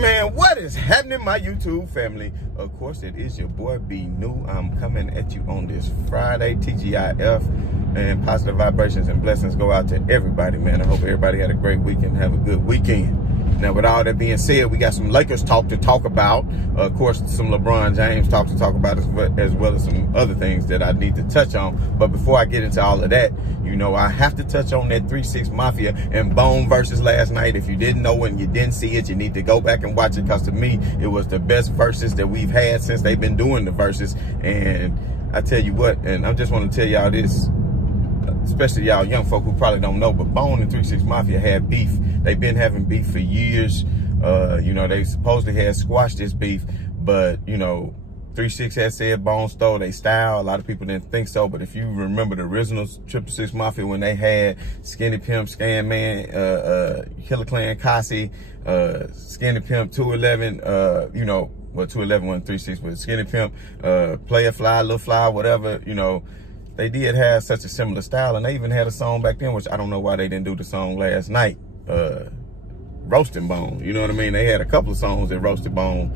Man, what is happening, my YouTube family? Of course, it is your boy B New. I'm coming at you on this Friday, TGIF, and positive vibrations and blessings go out to everybody, man. I hope everybody had a great weekend, have a good weekend. Now, with all that being said, we got some Lakers talk to talk about. Of course, some LeBron James talk to talk about as well as some other things that I need to touch on. But before I get into all of that, you know, I have to touch on that 3-6 Mafia and Bone versus last night. If you didn't know and you didn't see it, you need to go back and watch it, because to me, it was the best versus that we've had since they've been doing the versus. And I tell you what, and I just want to tell y'all this, especially y'all young folk who probably don't know, but Bone and 3-6 Mafia had beef. They've been having beef for years. You know, they supposedly had squashed this beef, but, you know, 3-6 had said Bone stole their style. A lot of people didn't think so, but if you remember the original 666 Mafia, when they had Skinny Pimp, Scan Man, Killer Clan, Kasi, Skinny Pimp, 211, you know, well, 211 wasn't 3-6, but Skinny Pimp, Player Fly, Lil Fly, whatever, you know, they did have such a similar style, and they even had a song back then, which I don't know why they didn't do the song last night, Roasting Bone. You know what I mean? They had a couple of songs that roasted Bone.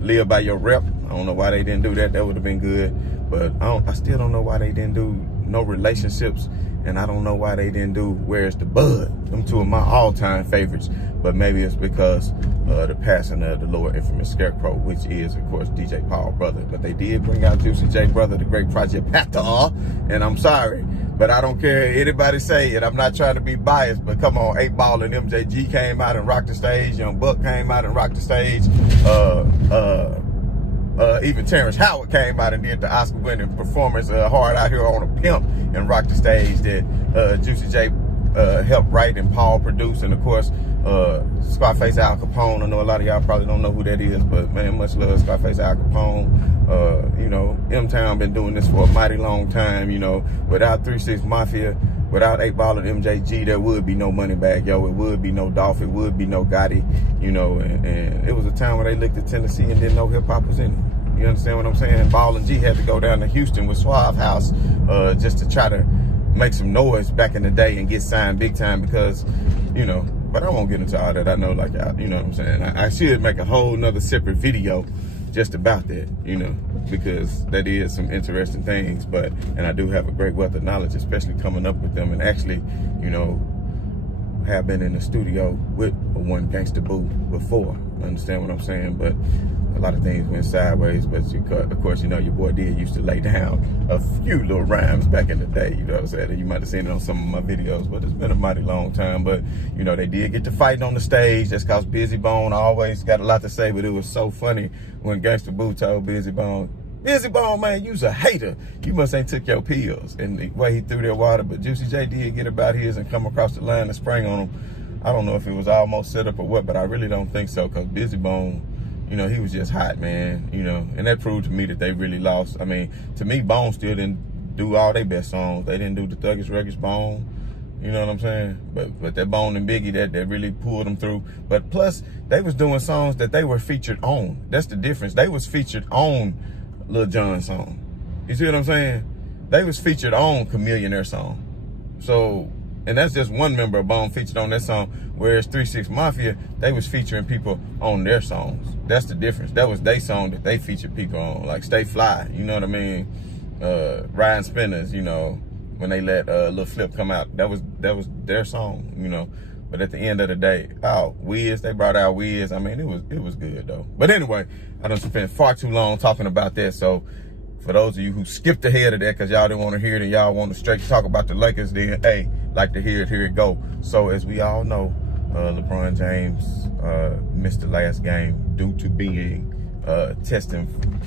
Live by Your Rep. I don't know why they didn't do that. That would have been good. But I still don't know why they didn't do No Relationships, and I don't know why they didn't do Where's the Bud. Them two of my all-time favorites. But maybe it's because the passing of the Lord Infamous Scarecrow, which is, of course, DJ Paul brother. But they did bring out Juicy J brother, the great Project Pata, and I'm sorry, but I don't care anybody say it. I'm not trying to be biased, but come on, 8 Ball and MJG came out and rocked the stage. Young Buck came out and rocked the stage. Even Terrence Howard came out and did the Oscar-winning performance, Hard Out Here on a Pimp, and rocked the stage that Juicy J helped write and Paul produced. And of course, Scarface Al Capone. I know a lot of y'all probably don't know who that is, but man, much love, Scarface Al Capone. You know, M-Town been doing this for a mighty long time. You know, without 3-6 Mafia, without 8 Ball and MJG, there would be no Moneybagg Yo. It would be no Dolph. It would be no Gotti. You know, and it was a time where they looked at Tennessee and didn't know hip hop was in it. You understand what I'm saying? Ball and G had to go down to Houston with Suave House just to try to make some noise back in the day and get signed big time, because, you know, but I won't get into all that. I know, like, you know what I'm saying? I should make a whole nother separate video just about that, you know, because that is some interesting things. But, and I do have a great wealth of knowledge, especially coming up with them, and actually, you know, have been in the studio with one Gangsta Boo before. Understand what I'm saying? But a lot of things went sideways, but of course, you know, your boy did used to lay down a few little rhymes back in the day, you know what I'm saying? You might have seen it on some of my videos, but it's been a mighty long time. But, you know, they did get to fighting on the stage. That's because Busy Bone always got a lot to say, but it was so funny when Gangsta Boo told Busy Bone, man, you's a hater. You must ain't took your pills. And the way he threw that water, but Juicy J did get about his and come across the line and sprang on him. I don't know if it was almost set up or what, but I really don't think so, because Busy Bone, you know, he was just hot, man, you know, and that proved to me that they really lost. I mean, to me, Bone still didn't do all their best songs. They didn't do the Thuggish Ruggish Bone, you know what I'm saying? But that Bone and Biggie, that really pulled them through. But plus, they was doing songs that they were featured on. That's the difference. They was featured on Lil Jon's song. You see what I'm saying? They was featured on Chamillionaire song. So, and that's just one member of Bone featured on that song, whereas 3-6 Mafia, they was featuring people on their songs. That's the difference. That was their song that they featured people on, like Stay Fly, you know what I mean? Ryan Spinners, you know, when they let Lil Flip come out, that was their song, you know. But at the end of the day, Wiz, they brought out Wiz. I mean, it was good though. But anyway, I done spent far too long talking about that. So for those of you who skipped ahead of that because y'all didn't want to hear it and y'all want to straight talk about the Lakers, then hey, like to hear it, here it go. So as we all know, LeBron James missed the last game due to being testing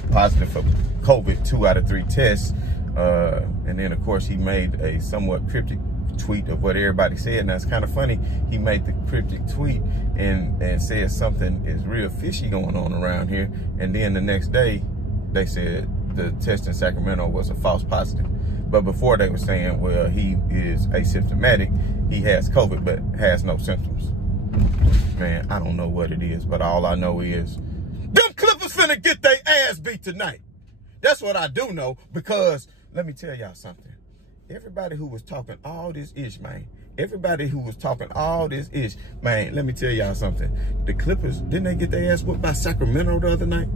positive for COVID, 2 out of 3 tests. And then of course he made a somewhat cryptic tweet of what everybody said. Now it's kind of funny, he made the cryptic tweet and said something is real fishy going on around here, and then the next day they said the test in Sacramento was a false positive. But before they were saying, well, he is asymptomatic, he has COVID but has no symptoms. Man, I don't know what it is, but all I know is them Clippers finna get their ass beat tonight. That's what I do know, because let me tell y'all something. Everybody who was talking all this ish, man, Everybody who was talking all this ish, man, let me tell y'all something. The Clippers, didn't they get their ass whooped by Sacramento the other night?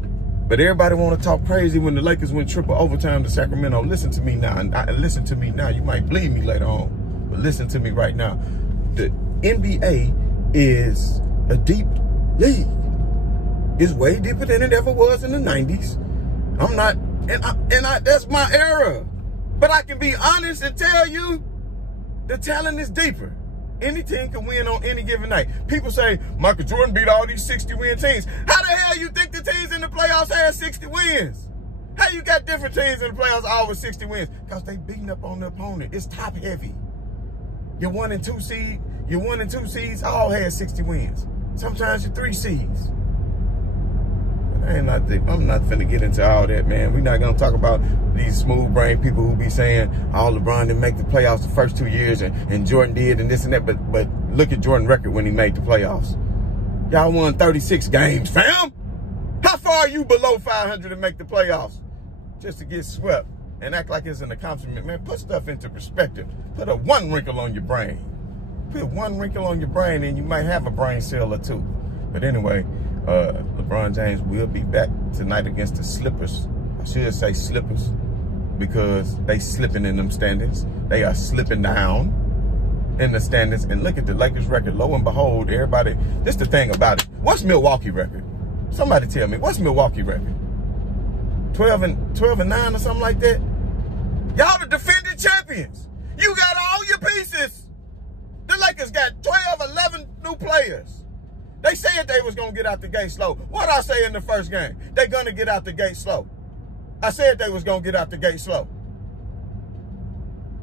But everybody want to talk crazy when the Lakers went triple overtime to Sacramento. Listen to me now. Listen to me now. You might believe me later on, but listen to me right now. The NBA is a deep league. It's way deeper than it ever was in the 90s. I'm not, and that's my era. But I can be honest and tell you, the talent is deeper. Any team can win on any given night. People say, Michael Jordan beat all these 60-win teams. How the hell you think the teams in the playoffs had 60 wins? How you got different teams in the playoffs all with 60 wins? Because they beating up on the opponent. It's top heavy. Your 1 and 2 seeds all had 60 wins. Sometimes your 3 seeds. I'm not finna get into all that, man. We're not gonna talk about these smooth brain people who be saying, oh, LeBron didn't make the playoffs the first 2 years and Jordan did and this and that. But look at Jordan's record when he made the playoffs. Y'all won 36 games, fam. How far are you below 500 to make the playoffs? Just to get swept and act like it's an accomplishment, man. Put stuff into perspective. Put one wrinkle on your brain. Put one wrinkle on your brain and you might have a brain cell or two. But anyway, LeBron James will be back tonight against the Slippers. I should say Slippers because they slipping in them standings. They are slipping down in the standings. And look at the Lakers record. Lo and behold, everybody, this is the thing about it. What's Milwaukee record? Somebody tell me, what's Milwaukee record? 12 and 9 or something like that? Y'all the defending champions. You got all your pieces. The Lakers got 12, 11 new players. They said they was going to get out the gate slow. What I say in the first game? They going to get out the gate slow. I said they was going to get out the gate slow.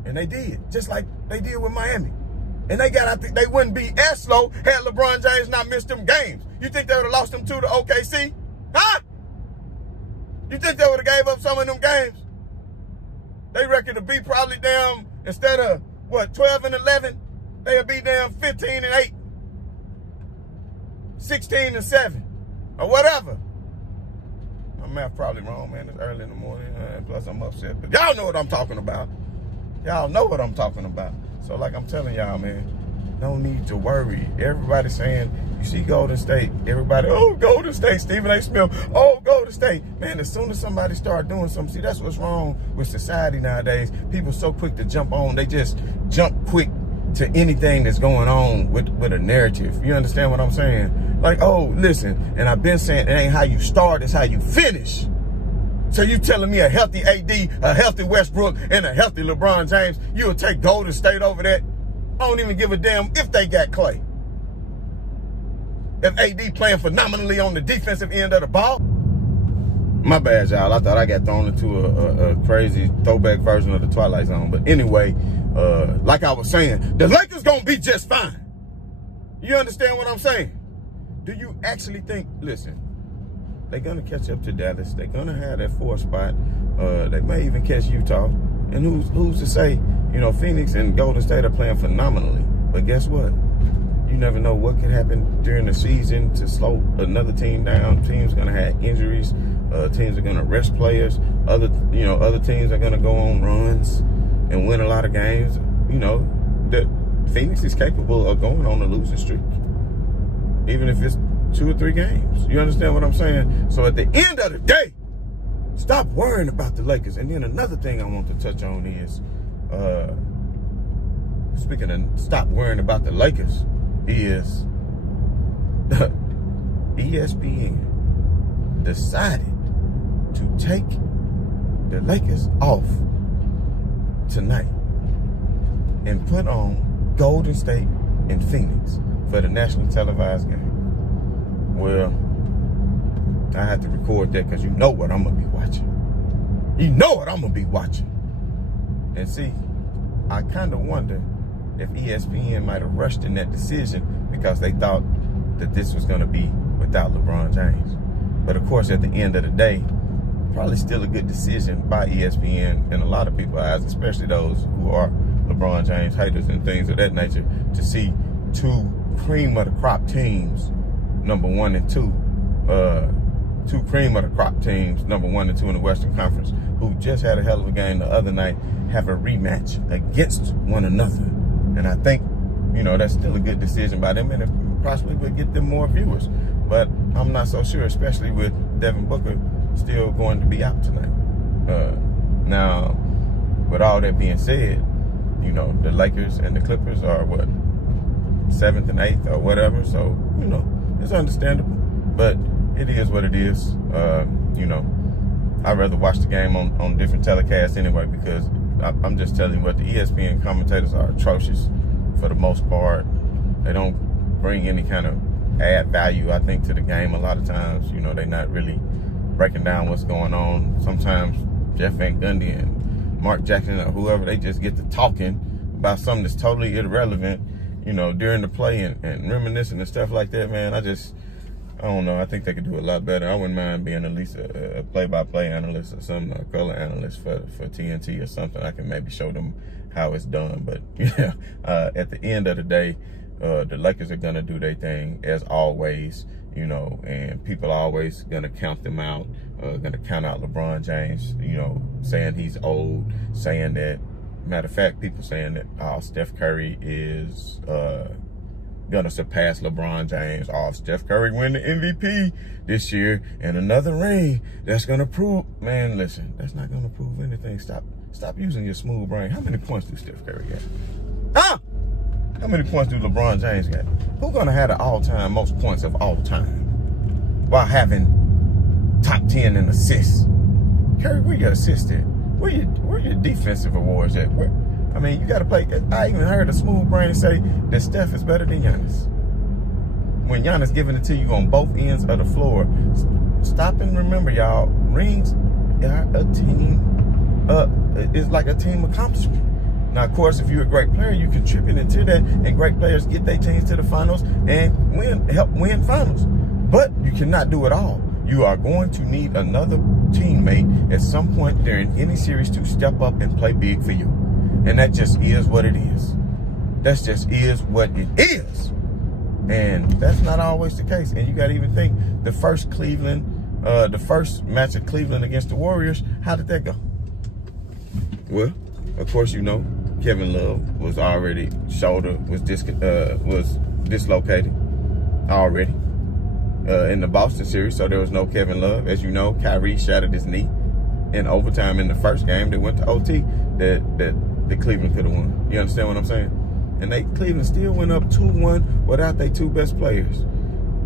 And they did, just like they did with Miami. And they got out they wouldn't be as slow had LeBron James not missed them games. You think they would have lost them to the OKC? Huh? You think they would have gave up some of them games? They record to be probably down, instead of, what, 12 and 11, they'll be down 15 and 8. 16 and 7, or whatever. My math probably wrong, man. It's early in the morning, plus I'm upset. But y'all know what I'm talking about. Y'all know what I'm talking about. So like I'm telling y'all, man, no need to worry. Everybody saying, you see Golden State, everybody, oh, Golden State, Stephen A. Smith, oh, Golden State. Man, as soon as somebody start doing something, see, that's what's wrong with society nowadays. People so quick to jump on, they just jump quick to anything that's going on with a narrative. You understand what I'm saying? Like, oh, listen, and I've been saying it ain't how you start, it's how you finish. So you telling me a healthy AD, a healthy Westbrook, and a healthy LeBron James, you would take Golden State over that? I don't even give a damn if they got Clay. If AD playing phenomenally on the defensive end of the ball. My bad, y'all. I thought I got thrown into a crazy throwback version of the Twilight Zone. But anyway, like I was saying, the Lakers gonna be just fine. You understand what I'm saying? Do you actually think, listen, they're gonna catch up to Dallas. They're gonna have that 4th spot. They may even catch Utah. And who's to say, you know, Phoenix and Golden State are playing phenomenally. But guess what? You never know what could happen during the season to slow another team down. Teams gonna have injuries. Teams are gonna rest players. Other teams are gonna go on runs and win a lot of games. You know, that Phoenix is capable of going on a losing streak, even if it's 2 or 3 games. You understand what I'm saying? So at the end of the day, stop worrying about the Lakers. And then another thing I want to touch on is, speaking of stop worrying about the Lakers, is ESPN decided to take the Lakers off tonight and put on Golden State and Phoenix for the national televised game. Well, I have to record that because you know what I'm going to be watching. You know what I'm going to be watching. And see, I kind of wonder if ESPN might have rushed in that decision because they thought that this was going to be without LeBron James. But of course, at the end of the day, probably still a good decision by ESPN in a lot of people's eyes, especially those who are LeBron James haters and things of that nature, to see 2 cream of the crop teams, number 1 and 2, 2 cream of the crop teams, number 1 and 2 in the Western Conference, who just had a hell of a game the other night, have a rematch against one another. And I think you know, that's still a good decision by them, and it possibly would get them more viewers. But I'm not so sure, especially with Devin Booker still going to be out tonight. Now, with all that being said, you know, the Lakers and the Clippers are what, 7th and 8th or whatever. So, you know, it's understandable, but it is what it is. You know, I'd rather watch the game on different telecasts anyway, because I'm just telling you what, the ESPN commentators are atrocious for the most part. They don't bring any kind of add value, I think, to the game a lot of times. You know, they're not really breaking down what's going on. Sometimes Jeff Van Gundy and Mark Jackson or whoever, they just get to talking about something that's totally irrelevant, you know, during the play and reminiscing and stuff like that, man. I don't know. I think they could do a lot better. I wouldn't mind being at least a play-by-play analyst or some color analyst for TNT or something. I can maybe show them how it's done. But, yeah, at the end of the day, the Lakers are going to do their thing as always, you know, and people are always going to count them out, going to count out LeBron James, you know, saying he's old, saying that, matter of fact, people saying that Steph Curry is going to surpass LeBron James. Steph Curry win the MVP this year and another ring. That's going to prove, man, listen, that's not going to prove anything. Stop using your smooth brain. How many points do Steph Curry get? Huh? How many points do LeBron James get? Who's going to have the all-time most points of all time while having top 10 in assists? Curry, where your assists at? Where your defensive awards at? I mean, you got to play. I even heard a smooth brain say that Steph is better than Giannis. When Giannis giving it to you on both ends of the floor. Stop and remember, y'all, rings are a team, it's like a team accomplishment. Now, of course, if you're a great player, you contribute into that, and great players get their teams to the finals and help win finals. But you cannot do it all. You are going to need another teammate at some point during any series to step up and play big for you. And that just is what it is. That just is what it is. And that's not always the case. And you got to even think, the first match of Cleveland against the Warriors, how did that go? Well, of course, you know, Kevin Love was already, shoulder was dislocated already in the Boston series, so there was no Kevin Love. As you know, Kyrie shattered his knee in overtime in the first game that went to OT that Cleveland could have won. You understand what I'm saying? And Cleveland still went up 2-1 without their two best players.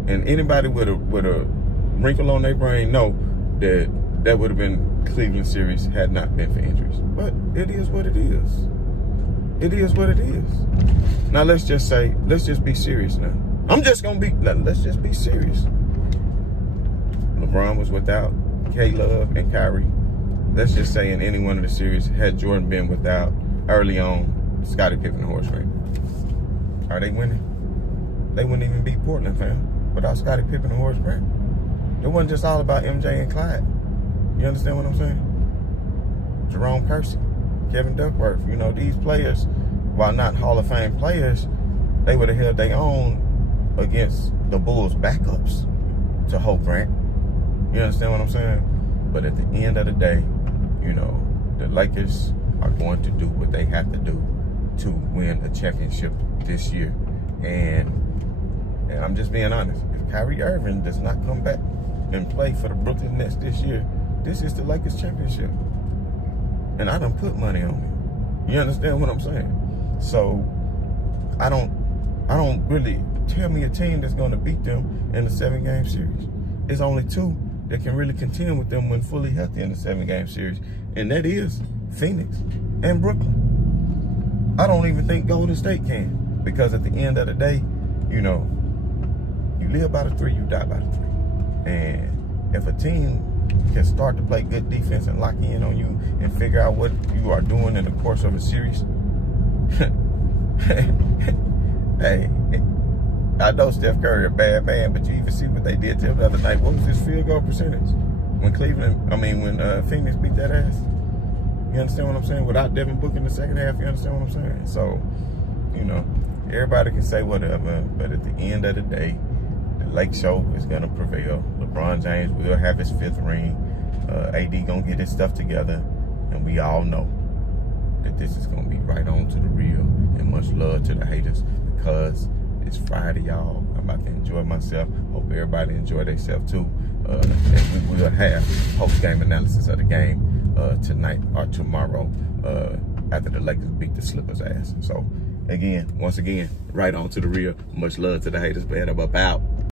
And anybody with a wrinkle on their brain know that would have been Cleveland series had not been for injuries. But it is what it is. It is what it is. Now let's just be serious now. Let's just be serious. LeBron was without K-Love and Kyrie. Let's just say in any one of the series, had Jordan been without early on Scottie Pippen and Horace Grant, are they winning? They wouldn't even beat Portland, fam, without Scottie Pippen and Horace Grant. It wasn't just all about MJ and Clyde. You understand what I'm saying? Jerome Kersey, Kevin Duckworth, you know, these players, while not Hall of Fame players, they would have held their own against the Bulls' backups to Hope Grant. You understand what I'm saying? But at the end of the day, you know, the Lakers are going to do what they have to do to win a championship this year. And I'm just being honest. If Kyrie Irving does not come back and play for the Brooklyn Nets this year, this is the Lakers championship. And I done put money on it. You understand what I'm saying? So I don't really, tell me a team that's going to beat them in the 7-game series. It's only two that can really contend with them when fully healthy in the 7-game series. And that is Phoenix and Brooklyn. I don't even think Golden State can. Because at the end of the day, you know, you live by the 3, you die by the 3. And if a team can start to play good defense and lock in on you and figure out what you are doing in the course of a series, hey, I know Steph Curry a bad man, but you even see what they did to him the other night. What was his field goal percentage when Phoenix beat that ass? You understand what I'm saying? Without Devin Booker in the second half, you understand what I'm saying? So, you know, everybody can say whatever, but at the end of the day, the Lake Show is going to prevail. LeBron James will have his 5th ring. AD going to get his stuff together. And we all know that this is going to be right on to the real. And much love to the haters. because it's Friday, y'all. I'm about to enjoy myself. Hope everybody enjoy themselves too. And we will have post-game analysis of the game tonight or tomorrow after the Lakers beat the Slippers' ass. So, again, once again, right on to the real. Much love to the haters, man. I'm about.